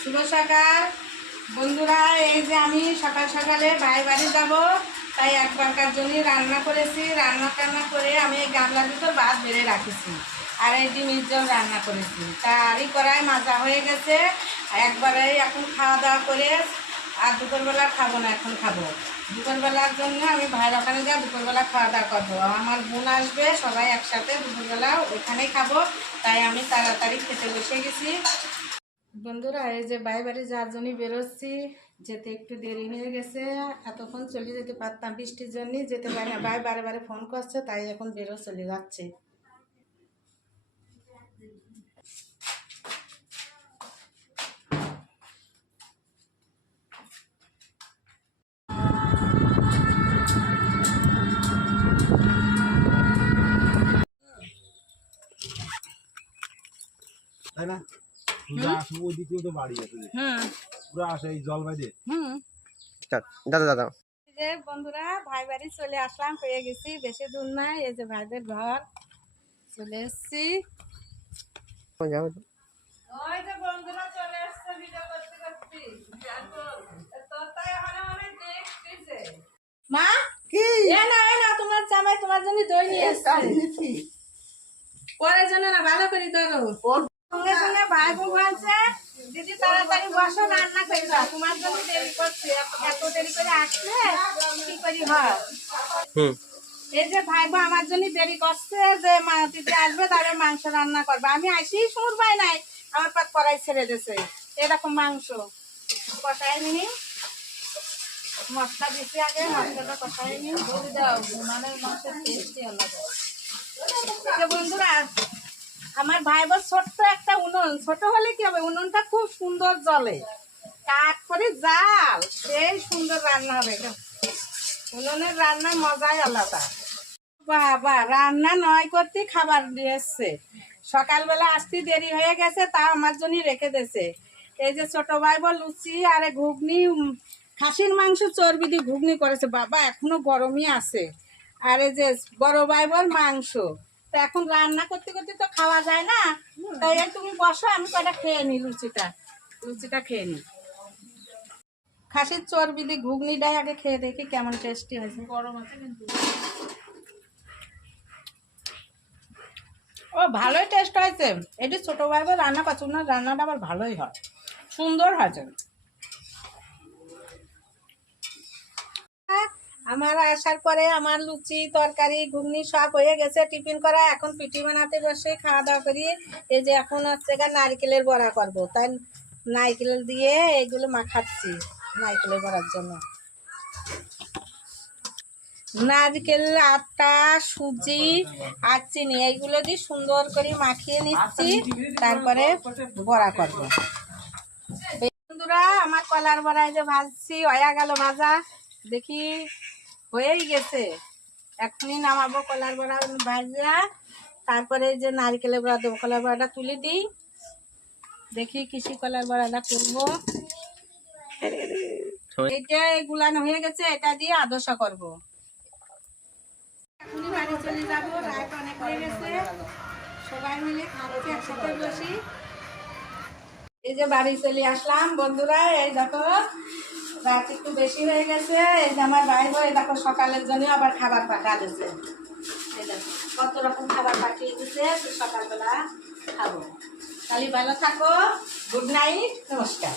শুভ সকাল। বন্ধুরা, এই যে আমি সকাল সকালে ভাই বাড়ি যাব, তাই একবারকার জন্য রান্না করেছি। রান্না টান্না করে আমি এই গামলা দুটো বাদ বেড়ে রাখেছি আর এই ডিমের জল রান্না করেছি। তারই করায় মাজা হয়ে গেছে। একবারে এখন খাওয়া দাওয়া করে আর দুপুরবেলা খাব না, এখন খাব। দুপুরবেলার জন্য আমি ভাইয়ের ওখানে যা দুপুরবেলা খাওয়া দাওয়া করব। আমার বোন আসবে, সবাই একসাথে দুপুরবেলা ওখানেই খাব। তাই আমি তাড়াতাড়ি খেতে বসে গেছি। বন্ধুরা, এই যে বাই বাড়ি যার জন্যই বেরোচ্ছি। যেতে একটু দেরি হয়ে গেছে। এতক্ষণ চলে যেতে পারতাম বৃষ্টির জন্য যেতে পারি না। ভাই বারে বারে ফোন করছে, তাই এখন বেরো চলে যাচ্ছে। তাই পুরো আসে তো বাড়ি আছে পুরো আসে এই জল দাদা দাদা যে বন্ধুরা ভাই বাড়ি চলে আসলাম পেয়ে গেছি বেশি দূর নাই এই যে ভাইদের ঘর। চলে এসছি। ওই যে বন্ধুরা চলে আসছে ভিডিও করতে করতে। তোতাই ওখানে অনেক দেখতেছে। মা? কি? এ না এ না তোমার জামাই তোমার জন্য দই নিয়ে এসছে। পরে জন্য না ভালো করে ধরো। সঙ্গে সঙ্গে ভাই বউ বলছে দিদি তাড়াতাড়ি বসো রান্না করে দাও। তোমার জন্য দেরি করছে। এত- দেরি করে আসলে কি করি হয়? এই যে ভাই বোন আমার জন্য দেরি করছে যে মা দিদি আসবে তাহলে মাংস রান্না করবে। আমি আসি সুর পাই নাই। আমার পাত কড়াই ছেড়ে দিয়েছে। এরকম মাংস। কষাই নিনি মশলা দিচ্ছি আগে মশলাটা কষাই নি। বলে দাও মানে মাংসের টেস্টই আলাদা। বন্ধুরা আমার ভাই বোন ছোট্ট একটা উনুন। ছোট হলে কি হবে? উনুনটা খুব সুন্দর জলে কাঠ করে জাল। সেই সুন্দর রান্না হবে। উনুনের রান্নার মজাই আলাদা। বাবা, রান্না নয় করতে খাবার দিয়ে এসছে। সকালবেলা আসতে দেরি হয়ে গেছে তা আমার জন্য রেখে দিয়েছে। এই যে ছোট ভাই বল লুচি আর ঘুগনি খাসির মাংস চর্বি দিয়ে ঘুগনি করেছে। বাবা, এখনও গরমই আছে। আর এই যে বড় ভাই বল মাংস। তো এখন রান্না করতে করতে তো খাওয়া যায় না। তাই তুমি বসো আমি কটা খেয়ে নি লুচিটা। লুচিটা খেয়ে নি। খাসির চর্বি দিয়ে ঘুগনিটাই আগে খেয়ে দেখি কেমন টেস্টি হয়েছে। গরম আছে কিন্তু। ও ভালোই টেস্ট হয়েছে। এটি ছোট ভাইবে রান্না করছে ওনার রান্নাটা আবার ভালোই হয়। সুন্দর হয়েছে। আমার আসার পরে আমার লুচি, তরকারি, ঘুগনি সব হয়ে গেছে, টিফিন করা। এখন পিঠি বানাতে বসে খাওয়া দাওয়া করি। এই যে এখন হচ্ছে নারকেলের বড়া করব। তাই নারকেল দিয়ে এগুলো মাখাচ্ছি নারকেলের বড়ার জন্য। নারকেল, আটা, সুজি আর চিনি, এইগুলো দিয়ে সুন্দর করে মাখিয়ে নিচ্ছি। তারপরে বড়া করব। বন্ধুরা, আমার কলার বড়া যে ভাজছি, হয়ে গেল ভাজা। দেখি হয়েই গেছে। এখনই নামাবো কলার বড়া ভাজা, তারপরে যে নারকেলের বড়া, দেবো কলার বড়াটা তুলে দিই। দেখি কৃষি কলার বড়াটা তুলবো এটা গুলানো হয়ে গেছে, এটা দিয়ে আদর্শ করব। সবাই মিলে একসাথে বসি। এই যে বাড়ি চলে আসলাম, বন্ধুরা, এই দেখো, রাত একটু বেশি হয়ে গেছে, এই যে আমার ভাই হয়ে দেখো সকালের জন্য আবার খাবার পাঠা এই দেখো, কত রকম খাবার পাঠিয়ে দিচ্ছে তো সকালবেলা খাব। তাহলে ভালো থাকো গুড নাইট নমস্কার।